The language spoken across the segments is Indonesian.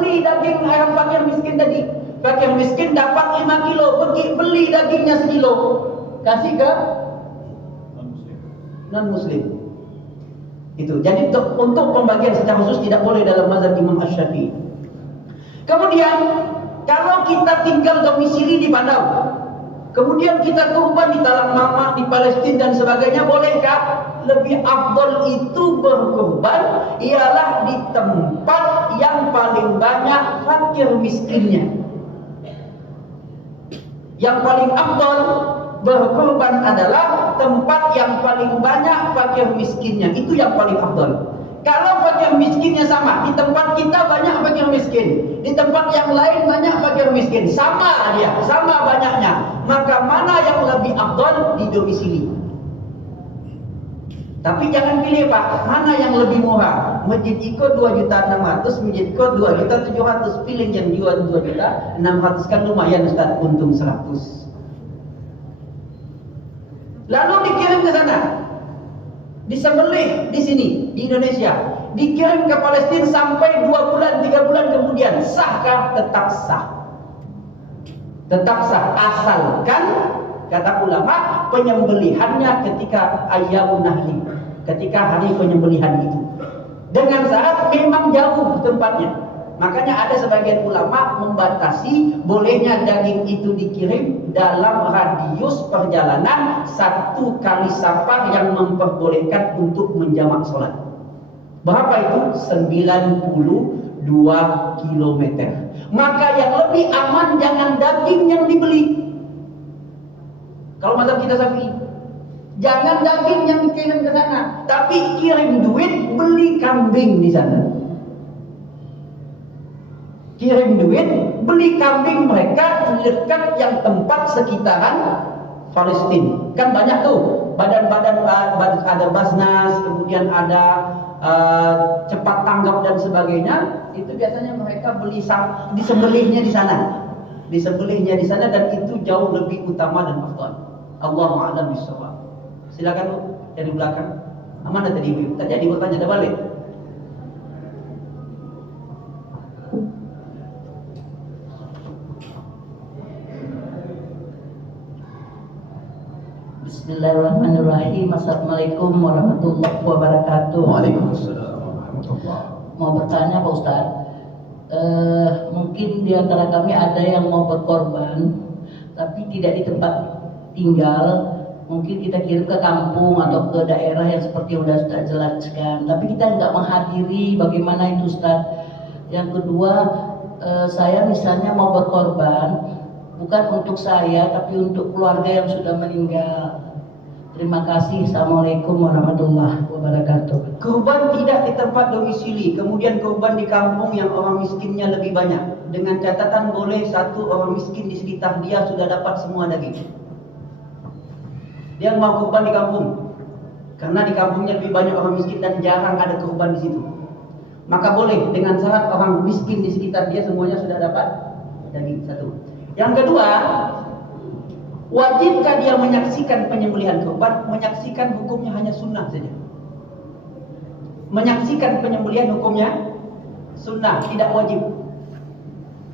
beli daging ayam fakir miskin tadi. Fakir miskin dapat 5 kilo, pergi beli dagingnya 1 kilo, kasih ke non-muslim. Itu. Jadi untuk pembagian secara khusus tidak boleh dalam mazhab Imam Asy-Syafi'i. Kemudian kalau kita tinggal domisili di Padang, kemudian kita kurban di Talang Mama, di Palestina dan sebagainya, bolehkah? Lebih afdal itu berkurban ialah di tempat yang paling banyak fakir miskinnya. Yang paling afdal berkurban adalah tempat yang paling banyak fakir miskinnya. Itu yang paling afdal. Kalau fakir miskinnya sama, di tempat kita banyak fakir miskin, di tempat yang lain banyak fakir miskin, sama dia, sama banyaknya, maka mana yang lebih afdal? Di domisili. Tapi jangan pilih Pak, mana yang lebih murah? Masjid Iko 2.600.000, Masjid Iko 2.700.000, pilih yang jual 2.600.000, kan lumayan Ustaz, untung 100. Lalu dikirim ke sana, disembelih di sini di Indonesia, dikirim ke Palestina sampai 2 bulan 3 bulan kemudian, sahkah? Tetap sah. Tetap sah, asalkan kata ulama penyembelihannya ketika ayyamun nahri, ketika hari penyembelihan itu, dengan syarat memang jauh tempatnya. Makanya ada sebagian ulama membatasi bolehnya daging itu dikirim dalam radius perjalanan 1 kali safar yang memperbolehkan untuk menjamak sholat. Berapa itu? 92 km. Maka yang lebih aman jangan daging yang dibeli. Kalau mazhab kita Syafi'i, jangan daging yang dikirim ke sana, tapi kirim duit beli kambing di sana. Kirim duit, beli kambing mereka dekat yang tempat sekitaran Palestina. Kan banyak tuh badan-badan, ada Basnas, kemudian ada cepat tanggap dan sebagainya. Itu biasanya mereka beli disembelihnya di sana. Disembelihnya di sana, dan itu jauh lebih utama dan afdal. Allahu a'lam bishawab. Silakan Bu, dari belakang. Mana tadi Ibu? Tak jadi bertanya, dah balik. Bismillahirrahmanirrahim. Assalamualaikum warahmatullahi wabarakatuh. Waalaikumsalam warahmatullahi. Mau bertanya Pak Ustaz, mungkin di antara kami ada yang mau berkorban tapi tidak di tempat tinggal, mungkin kita kirim ke kampung atau ke daerah yang seperti yang sudah Ustaz jelaskan, tapi kita nggak menghadiri. Bagaimana itu Ustaz? Yang kedua, saya misalnya mau berkorban bukan untuk saya tapi untuk keluarga yang sudah meninggal. Terima kasih. Assalamualaikum warahmatullahi wabarakatuh. Kurban tidak di tempat domisili, kemudian kurban di kampung yang orang miskinnya lebih banyak, dengan catatan boleh 1 orang miskin di sekitar dia sudah dapat semua daging. Dia mau kurban di kampung, karena di kampungnya lebih banyak orang miskin dan jarang ada kurban di situ. Maka boleh, dengan syarat orang miskin di sekitar dia semuanya sudah dapat daging 1. Yang kedua, wajibkah dia menyaksikan penyembelihan kurban? Menyaksikan hukumnya hanya sunnah saja. Menyaksikan penyembelihan hukumnya sunnah, tidak wajib.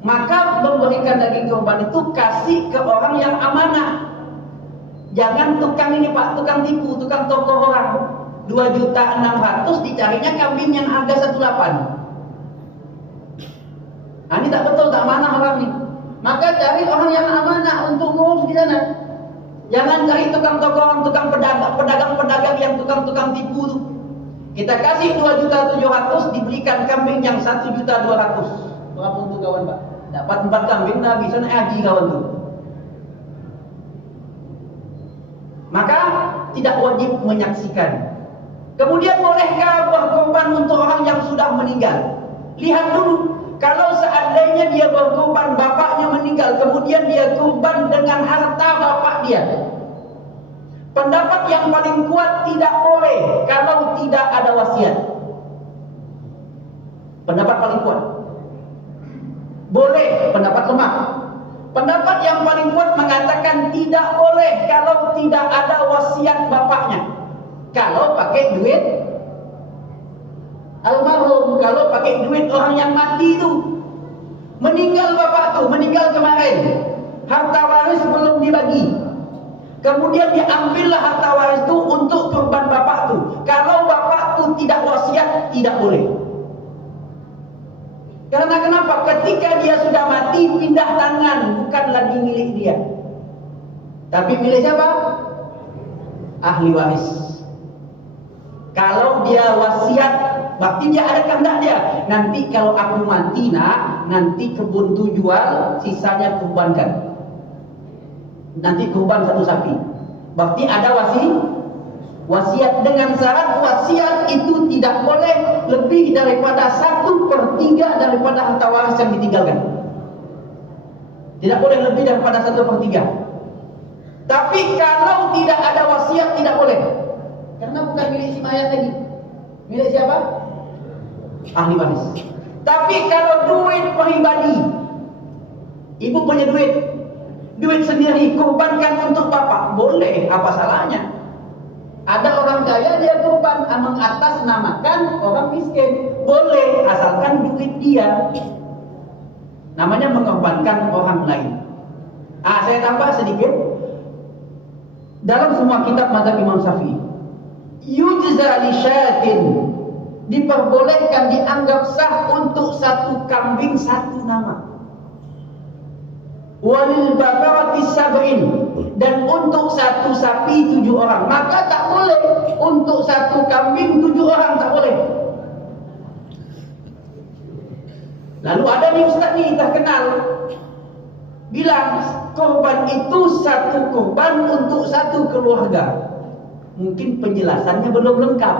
Maka memberikan daging kurban itu kasih ke orang yang amanah. Jangan tukang ini Pak, tukang tipu, tukang tokoh orang. 2.600.000 dicarinya kambing yang harga 1.800.000. Nah, ini tak betul, tak amanah orang ini. Maka cari orang yang amanah untuk ngurus di sana. Jangan cari tukang tokoh, tukang pedagang yang tukang tipu tuh. Kita kasih 2.700.000, diberikan kambing yang 1.200.000. Berapa untuk kawan Pak? Dapat 4 kambing, dah bisa naik haji kawan tuh. Maka tidak wajib menyaksikan. Kemudian bolehkah berkorban untuk orang yang sudah meninggal? Lihat dulu. Kalau seandainya dia berkorban, bapaknya meninggal, kemudian dia kurban dengan harta bapak dia, pendapat yang paling kuat tidak boleh kalau tidak ada wasiat. Pendapat paling kuat boleh, pendapat lemah. Pendapat yang paling kuat mengatakan tidak boleh kalau tidak ada wasiat bapaknya. Kalau pakai duit almarhum, kalau pakai duit orang yang mati itu, Meninggal bapak tuh, meninggal kemarin, harta waris belum dibagi. Kemudian diambillah harta waris itu untuk korban bapak tuh. Kalau bapak tuh tidak wasiat, tidak boleh. Karena kenapa? Ketika dia sudah mati, pindah tangan, bukan lagi milik dia, tapi milik siapa? Ahli waris. Kalau dia wasiat, berarti dia ada kehendak dia. Nanti kalau aku mati nak, nanti kebun tu jual, sisanya kurbankan. Nanti kurban satu sapi. Berarti ada wasiat. Dengan syarat wasiat itu tidak boleh lebih daripada 1/3 daripada harta waris yang ditinggalkan. Tidak boleh lebih daripada 1/3. Tapi kalau tidak ada wasiat tidak boleh. Karena bukan milik si mayat lagi. Milik siapa? Ahli waris. Tapi kalau duit pribadi, ibu punya duit sendiri, kurbankan untuk bapak, boleh, apa salahnya? Ada orang kaya dia kurban mengatasnamakan orang miskin, boleh, asalkan duit dia. Namanya mengorbankan orang lain. Saya tambah sedikit. Dalam semua kitab mazhab Imam Syafi'i, yujza li syatin, diperbolehkan, dianggap sah untuk satu kambing satu nama. Walil bakarati sab'in, dan untuk satu sapi 7 orang. Maka tak boleh untuk satu kambing 7 orang, tak boleh. Lalu ada nih ustaz nih terkenal bilang korban itu satu korban untuk satu keluarga. Mungkin penjelasannya belum lengkap.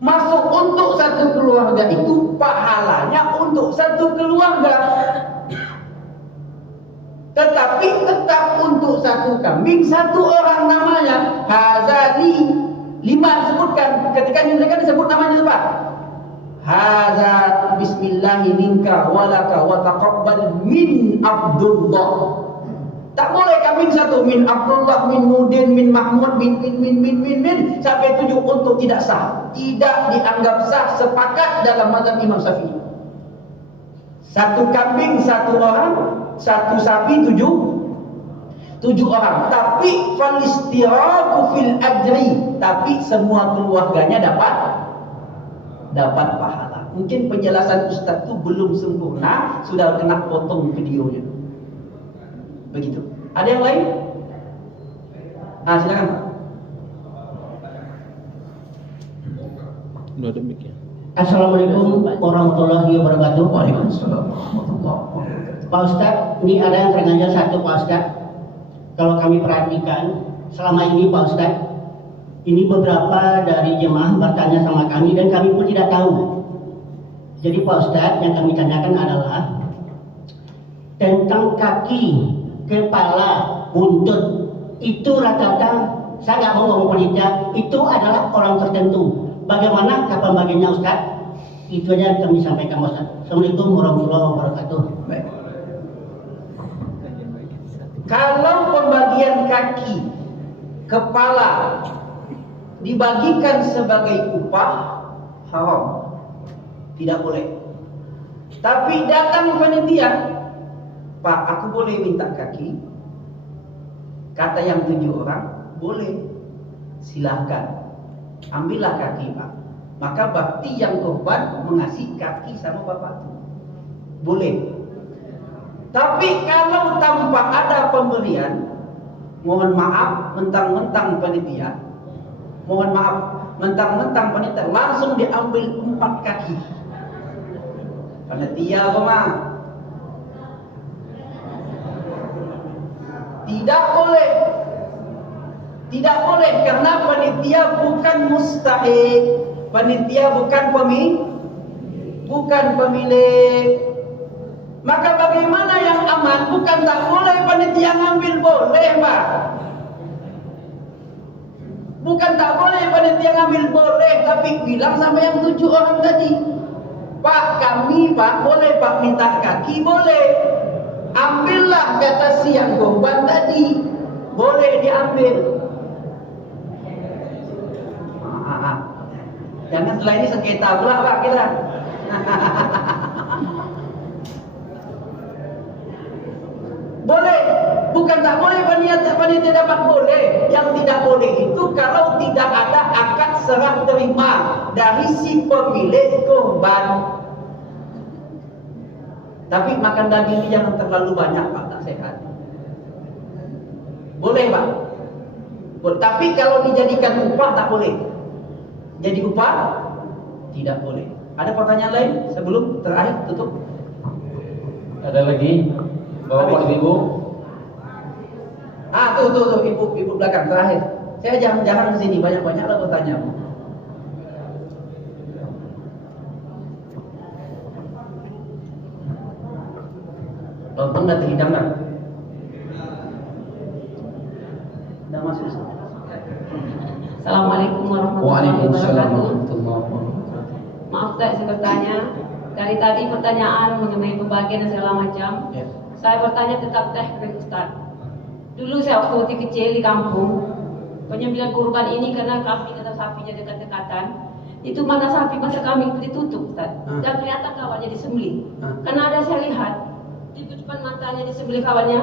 Masuk untuk satu keluarga itu pahalanya untuk satu keluarga, tetapi tetap untuk satu kambing satu orang namanya. Hazali 5 disebutkan. Ketika dimuliakan disebut namanya apa? Haza bismillahi minka walaka wa taqabbal min Abdullah. Tak boleh kambing satu min Abdullah, min Mudin, min Mahmud, min sampai 7 untuk tidak sah. Tidak dianggap sah, sepakat dalam mazhab Imam Syafi'i. Satu kambing satu orang, satu sapi 7 orang. Tapi falistiraku fil ajri, tapi semua keluarganya dapat pahala. Mungkin penjelasan Ustaz itu belum sempurna, sudah kena potong videonya. Begitu. Ada yang lain? Silakan. Assalamualaikum warahmatullahi wabarakatuh. Waalaikumsalam warahmatullahi wabarakatuh. Pak Ustadz, ini ada yang sengaja satu Pak Ustadz. Kalau kami perhatikan selama ini Pak Ustadz, ini beberapa dari jemaah bertanya sama kami dan kami pun tidak tahu. Jadi Pak Ustadz, yang kami tanyakan adalah tentang kaki, kepala, buntut. Itu rata-rata, saya nggak mau ngomong politik, itu adalah orang tertentu. Bagaimana kapan bagiannya Ustadz? Itu aja yang kami sampaikan Ustadz. Assalamualaikum warahmatullahi wabarakatuh. Baik. Kalau pembagian kaki, kepala dibagikan sebagai upah, haram, tidak boleh. Tapi datang panitia, Pak, aku boleh minta kaki? Kata yang 7 orang, boleh, silahkan, ambillah kaki Pak. Maka bakti yang korban mengasih kaki sama bapak itu, boleh. Tapi kalau tanpa ada pemberian, mohon maaf, mentang-mentang panitia, mohon maaf, mentang-mentang panitia, langsung diambil 4 kaki. Panitia koma. Tidak boleh. Tidak boleh karena panitia bukan mustahik. Panitia bukan pemilik. Maka bagaimana yang aman? Bukan tak boleh panitia ngambil, boleh Pak. Bukan tak boleh panitia ngambil, boleh. Tapi bilang sama yang 7 orang tadi, Pak, kami Pak, boleh Pak minta kaki, boleh. Ambillah kata si yang korban tadi, boleh diambil. Jangan setelah ini sengketa pula Pak kita. yang tidak boleh itu kalau tidak ada akad serah terima dari si pemilik korban. Tapi makan daging ini jangan terlalu banyak Pak, tak sehat. Boleh Pak. Tapi kalau dijadikan upah tak boleh. Jadi upah tidak boleh. Ada pertanyaan lain sebelum terakhir tutup? Ada lagi? Bapak Ibu? Tuh ibu belakang terakhir. Saya jangan ke sini, banyak-banyaklah bertanya. Lontong dan terhidang dah. Dah masuk. Assalamualaikum warahmatullahi wabarakatuh. Maaf Ustaz, saya bertanya. Dari tadi pertanyaan mengenai pembagian dan segala macam. Ya. Saya bertanya tentang teknik Ustaz. Dulu saya waktu masih kecil di kampung, penyembelihan kurban ini karena kambing atau sapinya dekat-dekatan, itu mata sapi mata kambing itu ditutup Ustaz. Dan kelihatan kawannya disembelih. Karena ada saya lihat di depan matanya disembelih kawannya,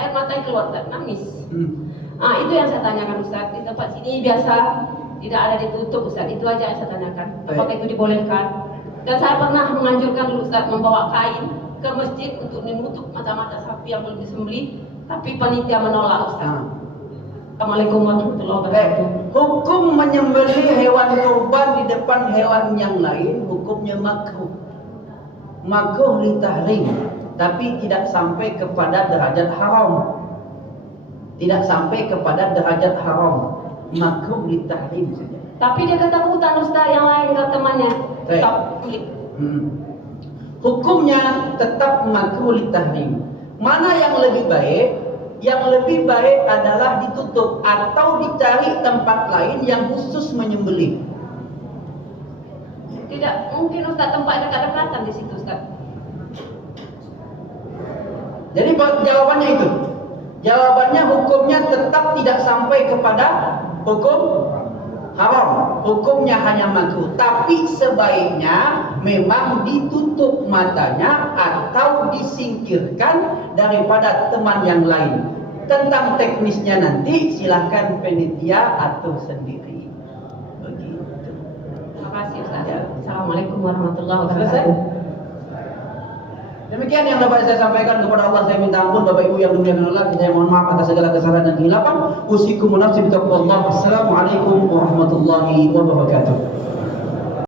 air matanya keluar Ustaz, nangis. Itu yang saya tanyakan Ustaz. Di tempat sini biasa tidak ada ditutup Ustaz. Itu aja yang saya tanyakan. Apakah itu dibolehkan? Dan saya pernah menganjurkan dulu Ustaz membawa kain ke masjid untuk menutup mata-mata sapi yang belum disembelih, tapi panitia menolak Ustaz. Assalamualaikum warahmatullahi wabarakatuh. Hukum menyembelih hewan kurban di depan hewan yang lain hukumnya makruh. Makruh li tahrim, tapi tidak sampai kepada derajat haram. Tidak sampai kepada derajat haram. Makruh li tahrim saja. Tapi dia ketakutan Ustaz yang lain ke temannya. Tetap Hukumnya tetap makruh li tahrim. Mana yang lebih baik? Yang lebih baik adalah ditutup atau dicari tempat lain yang khusus menyembelih. Tidak mungkin Ustaz tempat dekat-dekatan di situ Ustaz. Jadi jawabannya itu. Jawabannya hukumnya tetap tidak sampai kepada hukum haram. Hukumnya hanya makruh. Tapi sebaiknya memang ditutup matanya atau disingkirkan daripada teman yang lain. Tentang teknisnya nanti silahkan penitia atur sendiri. Begitu. Terima kasih Ustaz. Ya. Assalamualaikum warahmatullahi Selesai? wabarakatuh. Demikian yang dapat saya sampaikan. Kepada Allah saya minta ampun. Bapak Ibu yang dimuliakan Allah, saya mohon maaf atas segala kesalahan dan kehilapan. Usikum nafsi bitaqwallah. Assalamualaikum warahmatullahi wabarakatuh.